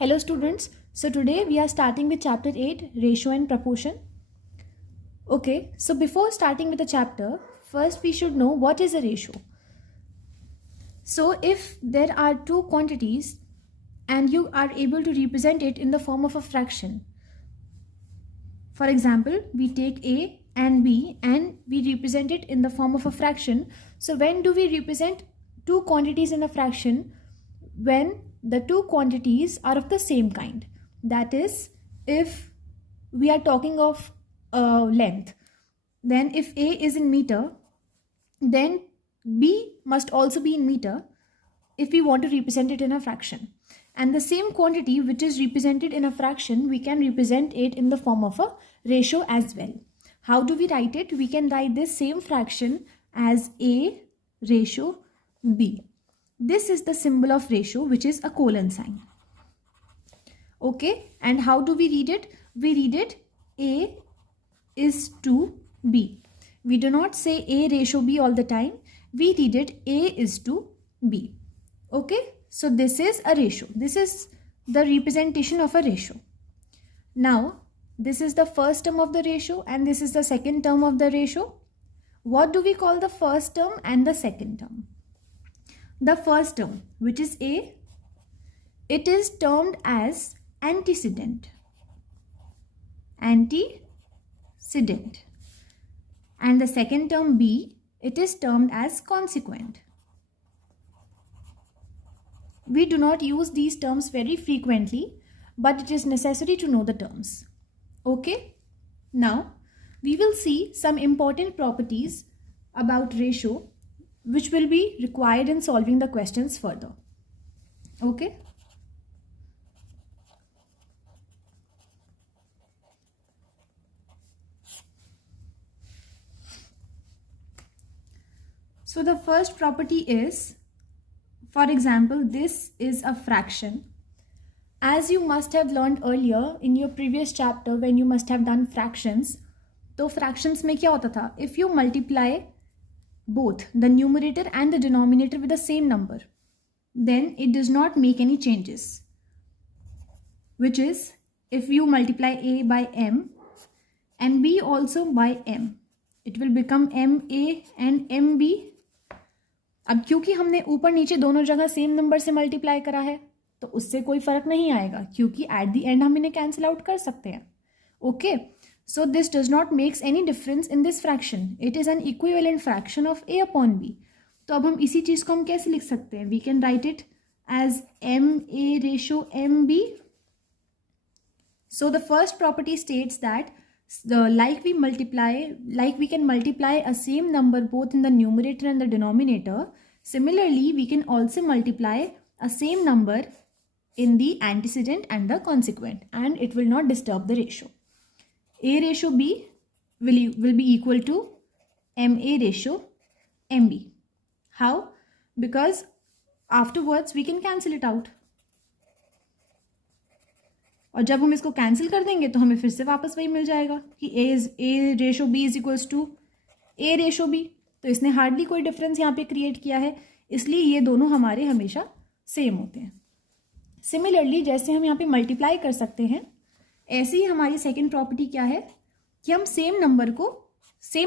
Hello students, so today we are starting with chapter 8, ratio and proportion. Okay, so before starting with the chapter, first we should know what is a ratio. So if there are two quantities and you are able to represent it in the form of a fraction, for example, we take A and B and we represent it in the form of a fraction. So when do we represent two quantities in a fraction? When the two quantities are of the same kind. That is, if we are talking of length, then if A is in meter, then B must also be in meter if we want to represent it in a fraction. And the same quantity which is represented in a fraction, we can represent it in the form of a ratio as well. How do we write it? We can write this same fraction as A ratio B. This is the symbol of ratio, which is a colon sign. Okay, and how do we read it? We read it A is to B. We do not say A ratio B all the time. We read it A is to B. Okay, so this is a ratio. This is the representation of a ratio. Now, this is the first term of the ratio and this is the second term of the ratio. What do we call the first term and the second term? The first term, which is A, it is termed as antecedent. Antecedent. And the second term B, it is termed as consequent. We do not use these terms very frequently, but it is necessary to know the terms. Okay? Now, we will see some important properties about ratio which will be required in solving the questions further. Okay? So the first property is, for example, this is a fraction. As you must have learned earlier in your previous chapter when you must have done fractions, तो fractions में क्या होता था? If you multiply both the numerator and the denominator with the same number, then it does not make any changes. Which is, if you multiply A by M and B also by M, it will become MA and MB. अब क्योंकि हमने ऊपर नीचे दोनों जगह same number से multiply करा है तो उससे कोई फर्क नहीं आएगा क्योंकि एट द एंड हम इन्हें कैंसिल आउट कर सकते हैं. Okay, so this does not makes any difference in this fraction. It is an equivalent fraction of A upon B. तो अब हम इसी चीज को हम कैसे लिख सकते हैं? We can write it as MA ratio MB. So the first property states that like we can multiply a same number both in the numerator and the denominator. Similarly, we can also multiply a same number in the antecedent and the consequent, and it will not disturb the ratio. A ratio B will be equal to MA ratio MB. How? Because afterwards we can cancel it out. और जब हम इसको cancel कर देंगे तो हमें फिर से वापस वही मिल जाएगा कि A ratio B is equals to A ratio B. तो इसने हार्डली कोई डिफरेंस यहाँ पे क्रिएट किया है, इसलिए ये दोनों हमारे हमेशा सेम होते हैं. सिमिलरली जैसे हम यहाँ पे मल्टीप्लाई कर सकते हैं, ऐसे ही हमारी सेकेंड प्रॉपर्टी क्या है कि हम सेम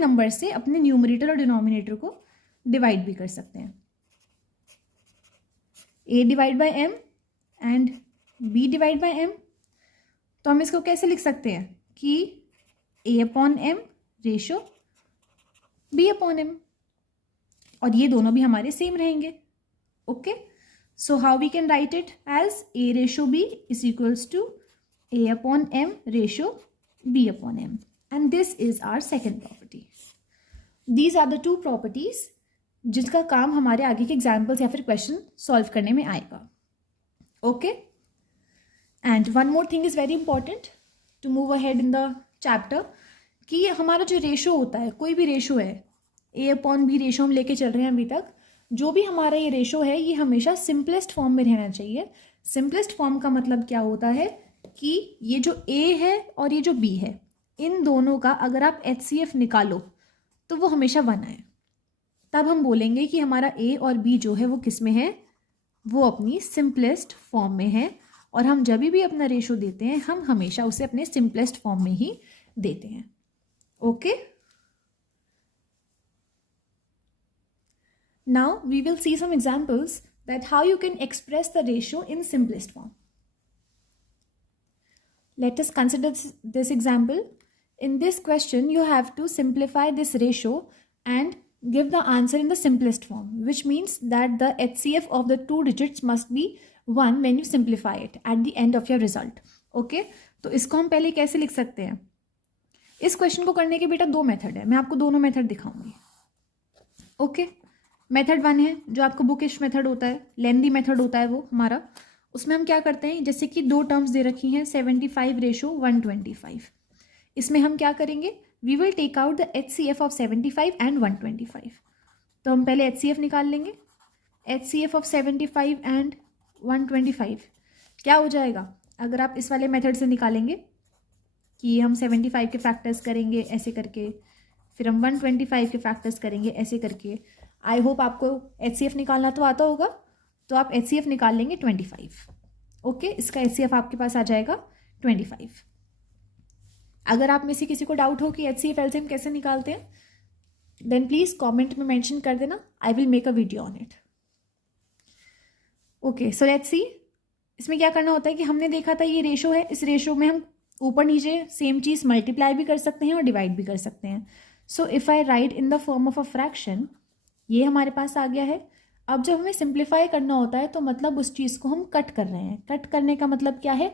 नंबर से अपने न्यूमरेटर और डिनोमिनेटर को डिवाइड भी कर सकते हैं. A divide by M and B divide by M. तो हम इसको कैसे लिख सकते हैं कि A upon M ratio B upon M, और ये दोनों भी हमारे सेम रहेंगे. Okay, so how we can write it as A ratio B is equals to A upon M ratio B upon M, and this is our second property. These are the two properties जिसका काम हमारे आगे के examples या फिर question solve करने में आएगा. Okay, and one more thing is very important to move ahead in the chapter कि हमारा जो रेशो होता है, कोई भी रेशो है, A अपॉन B रेशो हम लेके चल रहे हैं अभी तक, जो भी हमारा ये रेशो है ये हमेशा सिंपलेस्ट फॉर्म में रहना चाहिए. सिंपलेस्ट फॉर्म का मतलब क्या होता है कि ये जो A है और ये जो B है, इन दोनों का अगर आप HCF निकालो तो वो हमेशा 1 आए. तब हम बोलेंगे कि हमारा A और B जो है वो किस में है, वो अपनी सिंपलेस्ट फॉर्म में है. और हम जब भी अपना रेशो देते हैं हम हमेशा उसे अपने सिंपलेस्ट फॉर्म में ही देते हैं. Okay, now we will see some examples that how you can express the ratio in simplest form. Let us consider this example. In this question, you have to simplify this ratio and give the answer in the simplest form, which means that the HCF of the two digits must be 1 when you simplify it at the end of your result. Okay? तो इसको हम पहले कैसे लिख सकते हैं? इस question को करने के बेटा दो मेथड है, मैं आपको दोनों मेथड दिखाऊंगी. ओके, मेथड 1 है जो आपको बुकिश मेथड होता है, लेंदी मेथड होता है वो हमारा. उसमें हम क्या करते हैं, जैसे कि दो टर्म्स दे रखी हैं 75:125. इसमें हम क्या करेंगे, we will take out the HCF of 75 and 125. तो हम पहले HCF निकाल लेंगे. HCF ऑफ 75 एंड 125 क्या हो जाएगा, अगर आप इस वाले मेथड से निकालेंगे कि हम 75 के फैक्टर्स करेंगे ऐसे करके, फिर हम 125 के फैक्टर्स करेंगे ऐसे करके. आई होप आपको HCF निकालना तो आता होगा, तो आप HCF निकाल लेंगे 25. ओके, इसका HCF आपके पास आ जाएगा 25. अगर आप में से किसी को डाउट हो कि HCF LCM कैसे निकालते हैं, देन प्लीज कमेंट में मेंशन कर देना, I will make a video on it. Okay, so let's see. इसमें क्या करना होता है कि हमने देखा था ये रेशो है, इस रेशो में हम ऊपर नीचे सेम चीज़ मल्टीप्लाई भी कर सकते हैं और डिवाइड भी कर सकते हैं. So if I right in the form of a fraction, ये हमारे पास आ गया है. अब जब हमें सिंप्लीफाई करना होता है तो मतलब उस चीज़ को हम कट कर रहे हैं. कट करने का मतलब क्या है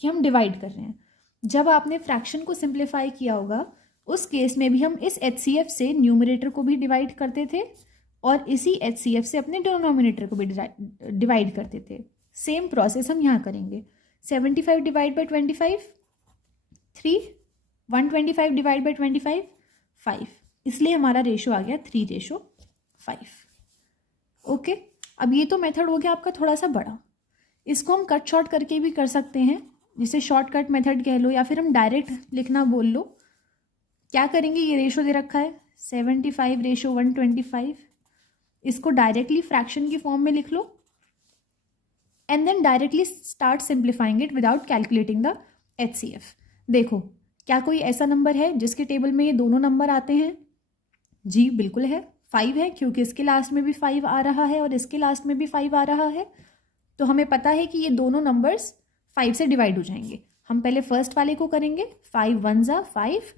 कि हम डिवाइड कर रहे हैं. जब आपने फ्रैक्शन को सिंप्लीफाई किया होगा उस केस में भी हम इस HCF से न्यूमरेटर को भी डिवाइड करते थे और इसी HCF से अपने डिनोमिनेटर को भी डिवाइड करते थे. सेम प्रोसेस हम यहाँ करेंगे. 75 डिवाइड बाई 25 3, 125 डिवाइड बाई 25 5. इसलिए हमारा रेशो आ गया 3:5. ओके, अब ये तो मेथड हो गया आपका थोड़ा सा बड़ा. इसको हम कट शॉर्ट करके भी कर सकते हैं, जिसे शॉर्टकट मेथड कह लो या फिर हम डायरेक्ट लिखना बोल लो. क्या करेंगे, ये रेशो दे रखा है 75:125. इसको डायरेक्टली फ्रैक्शन की फॉर्म में लिख लो and then directly start simplifying it without calculating the HCF. देखो, क्या कोई ऐसा नंबर है जिसके टेबल में ये दोनों नंबर आते हैं? जी बिल्कुल है, 5 है, क्योंकि इसके लास्ट में भी 5 आ रहा है और इसके लास्ट में भी 5 आ रहा है. तो हमें पता है कि ये दोनों नंबर्स 5 से डिवाइड हो जाएंगे. हम पहले फर्स्ट वाले को करेंगे. 5 1 ज़ा 5,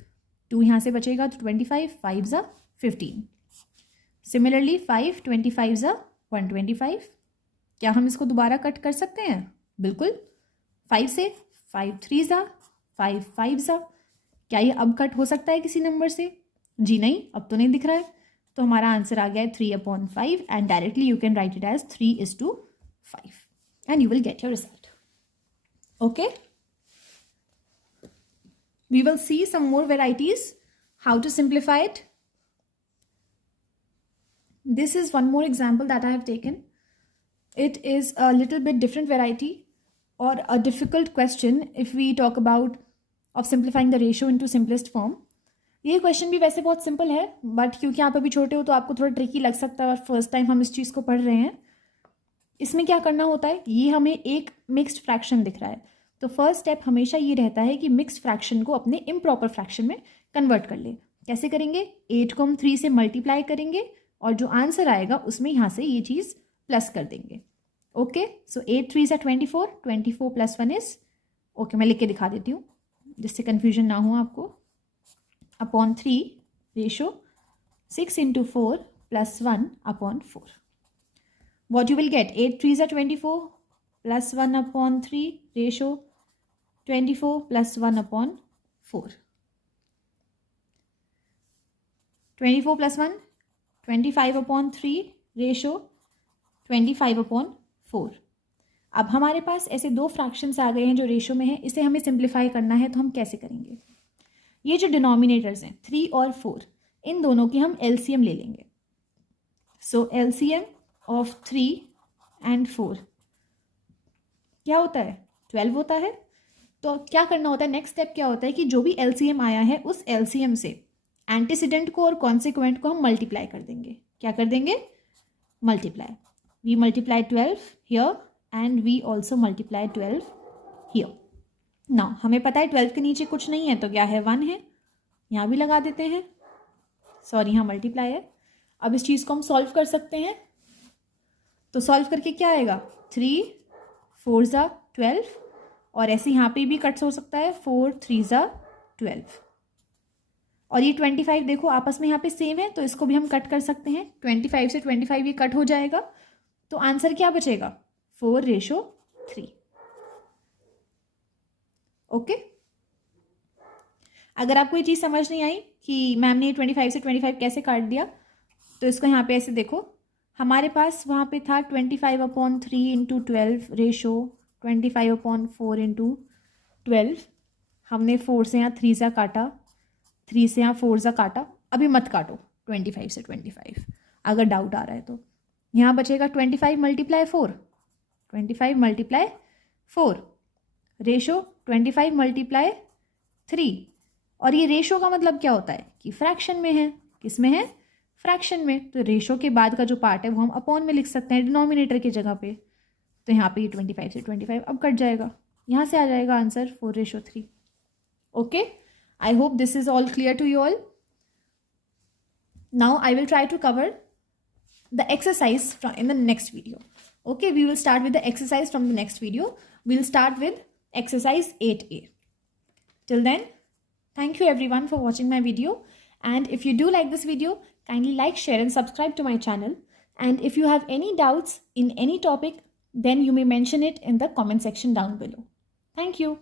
2 यहाँ से बचेगा तो 25, 5 ज़ा 15. सिमिलरली 5 25 ज़ा 125. क्या हम इसको दोबारा कट कर सकते हैं? बिल्कुल. 5 से 5 3 ज़ा 5 5 ज़ा. क्या ये अब कट हो सकता है किसी नंबर से? जी नहीं, अब तो नहीं दिख रहा है. तो हमारा आंसर आ गया है 3/5 and directly you can write it as 3:5 and you will get your result. Okay, we will see some more varieties how to simplify it. This is one more example that I have taken. It is a little bit different variety or a difficult question if we talk about of simplifying the ratio into simplest form. ये question भी वैसे बहुत simple है, but क्योंकि आप अभी छोटे हो तो आपको थोड़ा ट्रिकी लग सकता है और फर्स्ट टाइम हम इस चीज़ को पढ़ रहे हैं. इसमें क्या करना होता है, ये हमें एक मिक्स्ड फ्रैक्शन दिख रहा है. तो फर्स्ट स्टेप हमेशा ये रहता है कि मिक्स्ड फ्रैक्शन को अपने इम्प्रॉपर फ्रैक्शन में कन्वर्ट कर ले. कैसे करेंगे, 8 को हम 3 से मल्टीप्लाई करेंगे और जो आंसर आएगा उसमें यहाँ से ये चीज़ प्लस कर देंगे. ओके, सो 8 3 24, 24 + 1 इज, ओके मैं लिख के दिखा देती हूँ जिससे कन्फ्यूजन ना हो आपको. Upon 3 ratio 6 × 4 + 1/4. What you will get, 8 3 24 + 1/3 ratio 24 + 1/4. 24 + 1 25/3 ratio 25/4. अब हमारे पास ऐसे दो फ्रैक्शंस आ गए हैं जो रेशो में है. इसे हमें सिंप्लीफाई करना है तो हम कैसे करेंगे. ये जो डिनोमिनेटर्स हैं 3 और 4, इन दोनों की हम LCM ले लेंगे. सो LCM ऑफ 3 and 4 क्या होता है, 12 होता है. तो क्या करना होता है, नेक्स्ट स्टेप क्या होता है कि जो भी LCM आया है उस LCM से एंटीसीडेंट को और कॉन्सिक्वेंट को हम मल्टीप्लाई कर देंगे. क्या कर देंगे, multiply. We multiply 12 here and we also multiply 12 here. Now हमें पता है 12 के नीचे कुछ नहीं है तो क्या है 1 है, यहाँ भी लगा देते हैं, सॉरी यहाँ मल्टीप्लाई है. अब इस चीज़ को हम सॉल्व कर सकते हैं. तो सॉल्व करके क्या आएगा 3 4 ज़ा 12 और ऐसे यहाँ पे भी कट्स हो सकता है 4 3 ज़ा 12 और ये 25 देखो आपस में यहाँ पे सेम है तो इसको भी हम कट कर सकते हैं. 25 से 25 ये कट हो जाएगा तो आंसर क्या बचेगा 4:3. ओके. अगर आपको ये चीज़ समझ नहीं आई कि मैम ने 25 से 25 कैसे काट दिया तो इसको यहाँ पे ऐसे देखो, हमारे पास वहाँ पे था 25/3 इंटू 12 रेशो 25/4 इंटू 12. हमने 4 से यहाँ 3 सा काटा, 3 से यहाँ 4 सा काटा. अभी मत काटो 25 से 25 अगर डाउट आ रहा है तो. यहाँ बचेगा 25 मल्टीप्लाई 4, 25 मल्टीप्लाई 4 रेशो 25 मल्टीप्लाई 3. और ये रेशो का मतलब क्या होता है कि फ्रैक्शन में है. किस में है फ्रैक्शन में. तो रेशो के बाद का जो पार्ट है वो हम अपॉन में लिख सकते हैं डिनोमिनेटर की जगह पे. तो यहाँ पे ये 25 से 25 अब कट जाएगा, यहाँ से आ जाएगा answer 4:3. Okay. I hope this is all clear to you all. Now I will try to cover the exercise in the next video. Okay, we will start with the exercise from the next video. We'll start with exercise 8A. Till then, thank you everyone for watching my video. And if you do like this video, kindly like, share and subscribe to my channel. And if you have any doubts in any topic, then you may mention it in the comment section down below. Thank you.